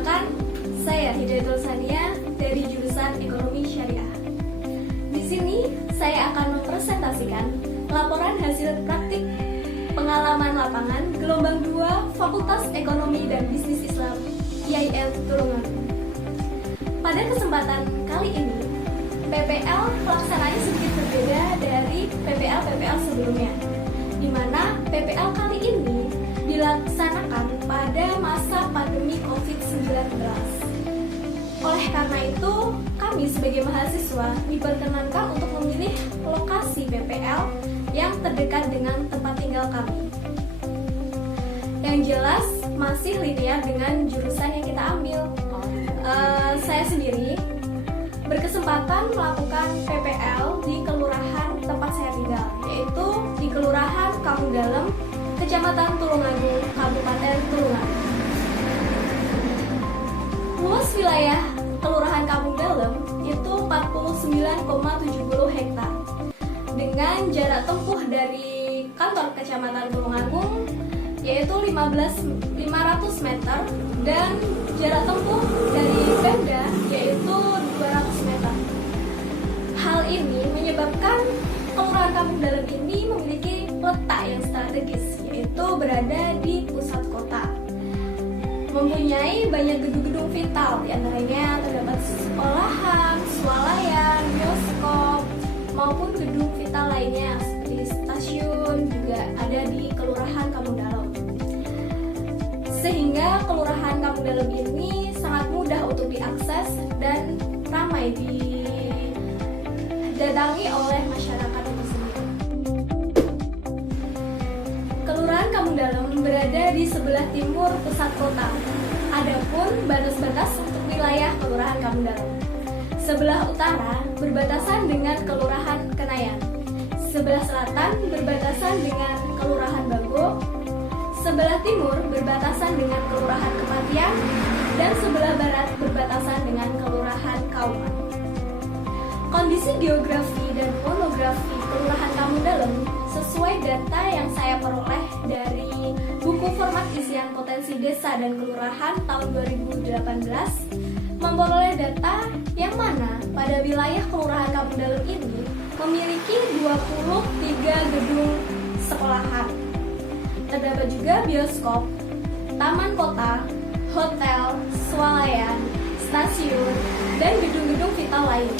Perkenalkan, saya Hidayatul Sania dari jurusan Ekonomi Syariah. Di sini saya akan mempresentasikan laporan hasil praktik pengalaman lapangan gelombang 2 Fakultas Ekonomi dan Bisnis Islam IAIN Tulungagung. Pada kesempatan kali ini, PPL pelaksananya sedikit berbeda dari PPL sebelumnya, di mana PPL kali ini dilaksanakan pada masa pandemi COVID-19. Oleh karena itu, kami sebagai mahasiswa diperkenankan untuk memilih lokasi PPL yang terdekat dengan tempat tinggal kami. Yang jelas, masih linear dengan jurusan yang kita ambil. Saya sendiri berkesempatan melakukan PPL di kelurahan tempat saya tinggal, yaitu di Kelurahan Kampung Dalem, Kecamatan Tulungagung, Kabupaten Tulungagung. Luas wilayah Kelurahan Kampung Dalem itu 49,70 hektar. Dengan jarak tempuh dari kantor Kecamatan Tulungagung yaitu 500 meter dan jarak tempuh dari Pemda yaitu 200 meter. Hal ini menyebabkan Kelurahan Kampung Dalem ini memiliki letak yang strategis, yaitu berada di pusat kota. Mempunyai banyak gedung-gedung vital, diantaranya terdapat sekolahan, swalayan, bioskop, maupun gedung vital lainnya seperti stasiun juga ada di Kelurahan Kampung Dalem. Sehingga Kelurahan Kampung Dalem ini sangat mudah untuk diakses dan ramai didatangi oleh masyarakat itu sendiri. Kelurahan Kampung Dalem berada di sebelah timur pusat kota. Adapun batas-batas untuk wilayah Kelurahan Kampung Dalem. Sebelah utara berbatasan dengan Kelurahan Kenayan. Sebelah selatan berbatasan dengan Kelurahan Bago. Sebelah timur berbatasan dengan Kelurahan Kepatian dan sebelah barat berbatasan dengan Kelurahan Kauman. Kondisi geografi dan onografi Kelurahan Kampung Dalem sesuai data yang saya peroleh dari buku format isian potensi desa dan kelurahan tahun 2018 memperoleh data yang mana pada wilayah Kelurahan Kampung Dalem ini memiliki 23 gedung sekolahan. Terdapat juga bioskop, taman kota, hotel, swalayan, stasiun, dan gedung-gedung vital lain.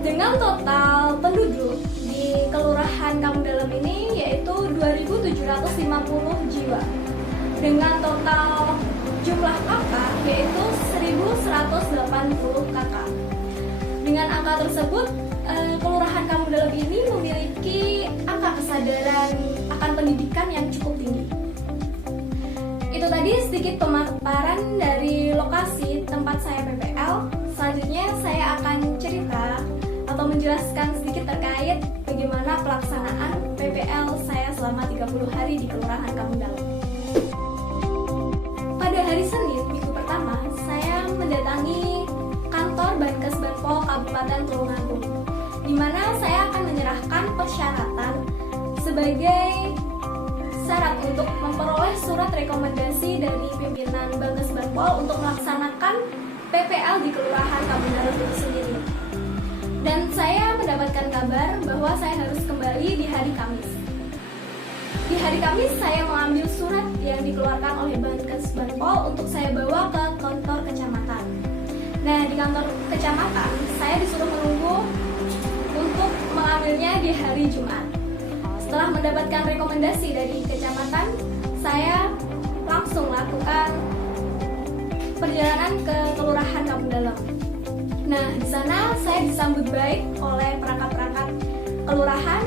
Dengan total penduduk di Kelurahan Kampung Dalem ini yaitu 2.750 jiwa. Dengan total jumlah kakak yaitu 1.180 kakak. Dengan angka tersebut, Kelurahan Kampung Dalem ini memiliki angka kesadaran akan pendidikan yang cukup tinggi. Itu tadi sedikit pemaparan dari lokasi tempat saya PPL. Selanjutnya saya akan cerita atau menjelaskan sedikit terkait bagaimana pelaksanaan PPL saya selama 30 hari di Kelurahan Kampung Dalem. Pada hari Senin, minggu pertama, saya mendatangi kantor Bankes Banpol Kabupaten Tulungagung, di mana saya akan menyerahkan persyaratan sebagai syarat untuk memperoleh surat rekomendasi dari pimpinan Bankes Banpol untuk melaksanakan PPL di Kelurahan Kampung Dalem itu sendiri. Dan saya mendapatkan kabar bahwa saya harus kembali di hari Kamis. Di hari Kamis saya mengambil surat yang dikeluarkan oleh Bankes Banpol untuk saya bawa ke kantor kecamatan. Nah, di kantor kecamatan saya disuruh menunggu untuk mengambilnya di hari Jumat. Setelah mendapatkan rekomendasi dari kecamatan, saya langsung lakukan perjalanan ke Kelurahan Kampung Dalem. Nah, di sana saya disambut baik oleh perangkat-perangkat kelurahan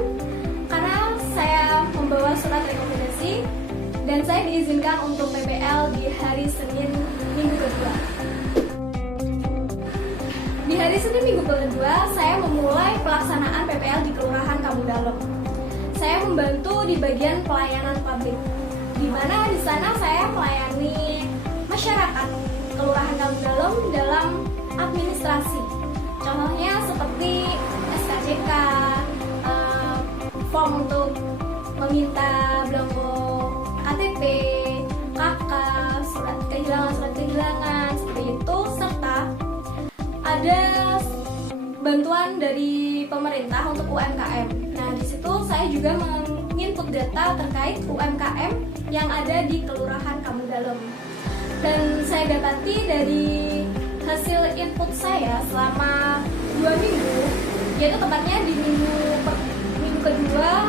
karena saya membawa surat rekomendasi dan saya diizinkan untuk PPL di hari Senin minggu kedua. Di hari Senin minggu kedua, saya memulai pelaksanaan PPL di Kelurahan Kampung Dalem. Saya membantu di bagian pelayanan publik, di mana di sana saya melayani masyarakat Kelurahan Kampung Dalem dalam administrasi. Contohnya seperti SKCK, form untuk meminta belangko KTP, KK, surat kehilangan surat bantuan dari pemerintah untuk UMKM. Nah, di situ saya juga menginput data terkait UMKM yang ada di Kelurahan Kampung Dalem. Dan saya dapati dari hasil input saya selama 2 minggu, yaitu tepatnya di minggu kedua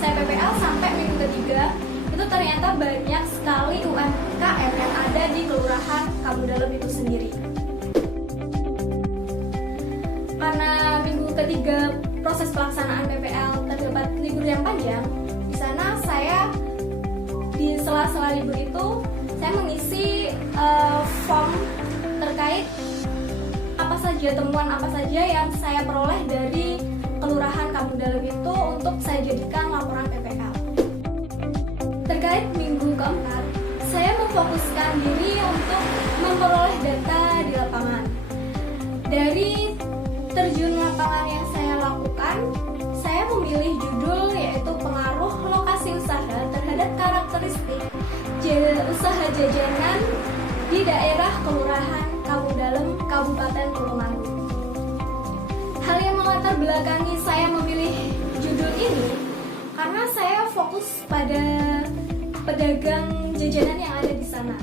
saya PPL sampai minggu ketiga, itu ternyata banyak sekali UMKM yang ada di Kelurahan Kampung Dalem itu sendiri. Karena minggu ketiga proses pelaksanaan PPL terdapat libur yang panjang, di sana saya di sela-sela libur itu saya mengisi form terkait temuan apa saja yang saya peroleh dari Kelurahan Kampung Dalem itu untuk saya jadikan laporan PPL. Terkait minggu keempat, saya memfokuskan diri untuk memperoleh data di lapangan. Dari terjun lapangan yang saya lakukan, saya memilih judul yaitu pengaruh lokasi usaha terhadap karakteristik usaha jajanan di daerah Kelurahan Kampung Dalem, Kabupaten Tulungagung. Hal yang melatar belakangi saya memilih judul ini karena saya fokus pada pedagang jajanan yang ada di sana.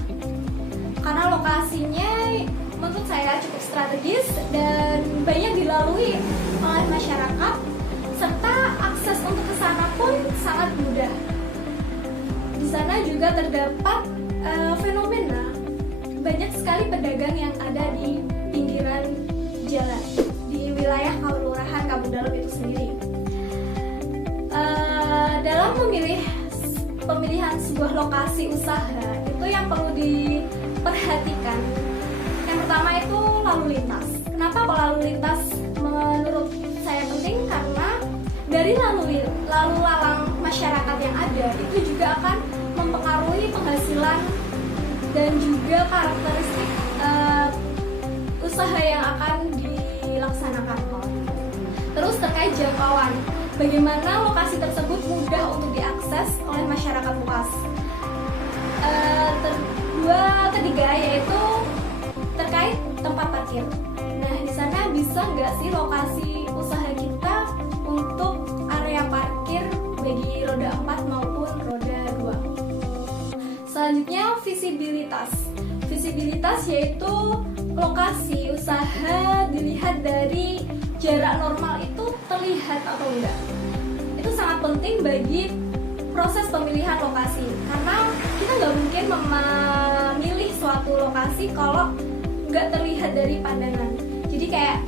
Karena lokasinya menurut saya cukup strategis dan banyak dilalui oleh masyarakat, serta akses untuk ke sana pun sangat mudah. Di sana juga terdapat fenomena banyak sekali pedagang yang ada di pinggiran jalan di wilayah Kelurahan Kampung Dalem itu sendiri. Dalam pemilihan sebuah lokasi usaha itu yang perlu diperhatikan. Yang pertama itu lalu lintas. Kenapa kok lalu lintas menurut saya penting? Karena dari lalu lalang masyarakat yang ada itu juga akan mempengaruhi penghasilan dan juga karakteristik usaha yang akan dilaksanakan. Terus terkait jangkauan, bagaimana lokasi tersebut mudah untuk diakses oleh masyarakat luas. Ketiga yaitu terkait tempat parkir. Nah, di sana bisa nggak sih lokasi usaha kita untuk area parkir bagi roda 4 maupun roda 2. Selanjutnya visibilitas. Visibilitas yaitu lokasi usaha dilihat dari jarak normal itu terlihat atau enggak. Itu sangat penting bagi proses pemilihan lokasi, karena kita nggak mungkin memilih suatu lokasi kalau nggak terlihat dari pandangan. Jadi kayak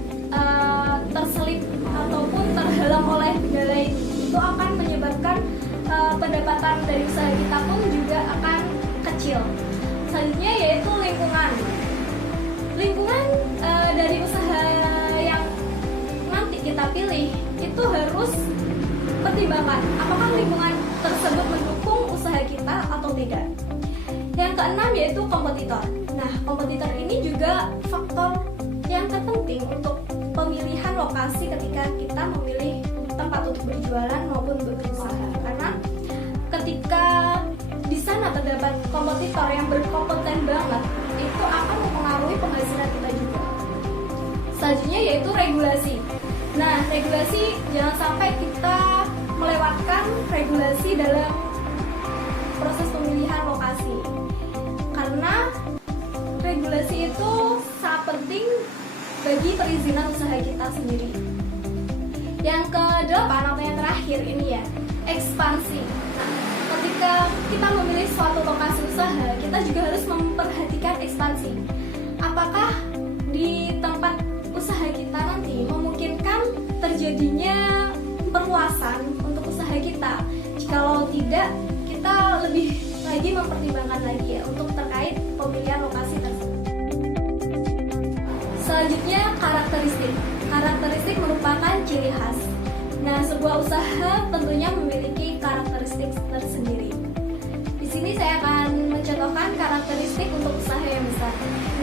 terselip ataupun terhalang oleh benda lain, itu akan menyebabkan pendapatan dari usaha kita pun juga akan kecil. Selanjutnya yaitu lingkungan. Lingkungan dari usaha yang nanti kita pilih itu harus pertimbangkan apakah lingkungan tersebut mendukung usaha kita atau tidak. Yang keenam yaitu kompetitor. Nah, kompetitor ini juga faktor yang terpenting untuk pemilihan lokasi ketika kita memilih tempat untuk berjualan maupun berusaha. Karena ketika di sana terdapat kompetitor yang berkompeten banget, itu akan mempengaruhi penghasilan kita juga. Selanjutnya yaitu regulasi. Nah, regulasi jangan sampai kita melewatkan regulasi dalam proses pemilihan lokasi. Karena regulasi itu sangat penting bagi perizinan usaha kita sendiri. Yang ke-8 atau yang terakhir ini ya, ekspansi. Nah, ketika kita memilih suatu lokasi usaha, kita juga harus memperhatikan ekspansi. Apakah di tempat usaha kita nanti memungkinkan terjadinya perluasan untuk usaha kita? Jikalau tidak, kita lebih lagi mempertimbangkan lagi ya untuk terkait pemilihan lokasi tersebut. Selanjutnya karakteristik. Karakteristik merupakan ciri khas. Nah, sebuah usaha tentunya memiliki karakteristik tersendiri. Di sini saya akan mencontohkan karakteristik untuk usaha yang besar.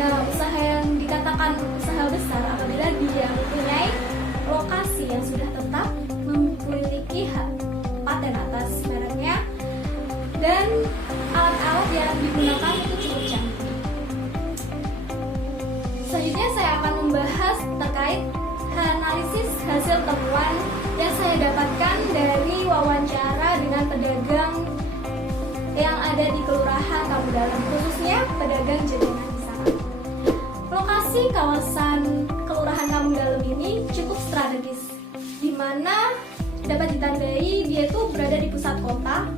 Nah, usaha yang dikatakan usaha besar apabila dia mempunyai lokasi yang sudah tetap, memiliki hak paten atas mereknya, dan alat-alat yang digunakan itu cukup canggih. Selanjutnya saya akan membahas terkait analisis hasil temuan yang saya dapatkan dari wawancara dengan pedagang yang ada di Kelurahan Kampung Dalam, khususnya pedagang jajanan di sana. Lokasi kawasan Kelurahan Kampung Dalam ini cukup strategis, di mana dapat ditandai dia itu berada di pusat kota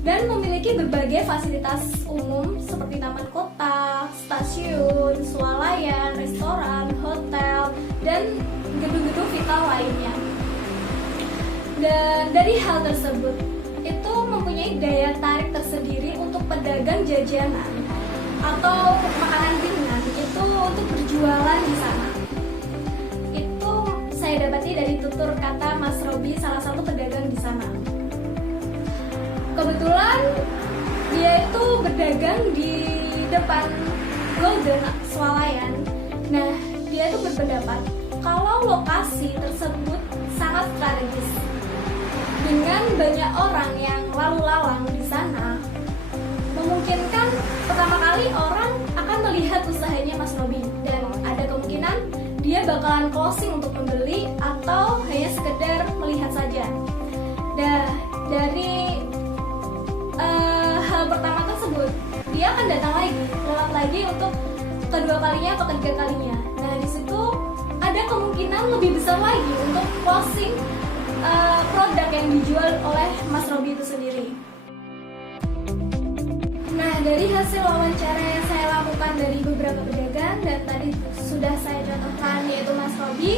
dan memiliki berbagai fasilitas umum seperti taman kota, stasiun, swalayan, restoran, hotel, dan gedung-gedung vital lainnya. Dan dari hal tersebut, itu mempunyai daya tarik tersendiri untuk pedagang jajanan atau makanan ringan itu untuk berjualan di sana. Itu saya dapati dari tutur kata Mas Robi, salah satu pedagang di sana. Kebetulan dia itu berdagang di depan Golden Swalayan. Nah, dia itu berpendapat kalau lokasi tersebut sangat strategis. Dengan banyak orang yang lalu lalang di sana, memungkinkan pertama kali orang akan melihat usahanya Mas Robi, dan ada kemungkinan dia bakalan closing untuk membeli atau hanya sekedar melihat saja. Dari hal pertama tersebut, dia akan datang lagi untuk kedua kalinya atau ketiga kalinya. Nah, di situ ada kemungkinan lebih besar lagi untuk closing produk yang dijual oleh Mas Robi itu sendiri. Nah, dari hasil wawancara yang saya lakukan dari beberapa pedagang dan tadi sudah saya contohkan yaitu Mas Robi,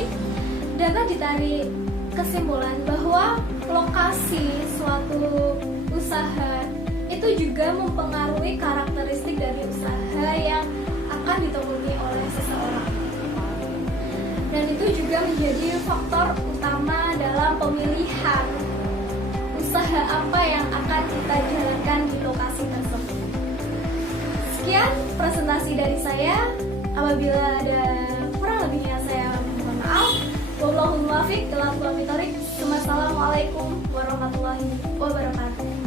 dapat ditarik kesimpulan bahwa lokasi suatu usaha itu juga mempengaruhi karakteristik dari usaha yang akan ditekuni oleh seseorang. Dan itu juga menjadi faktor utama dalam pemilihan usaha apa yang akan kita jalankan di lokasi tersebut. Sekian presentasi dari saya. Apabila ada kurang lebihnya saya mohon maaf. Wallahul muwaffiq ila aqwamit thoriq. Wassalamualaikum warahmatullahi wabarakatuh.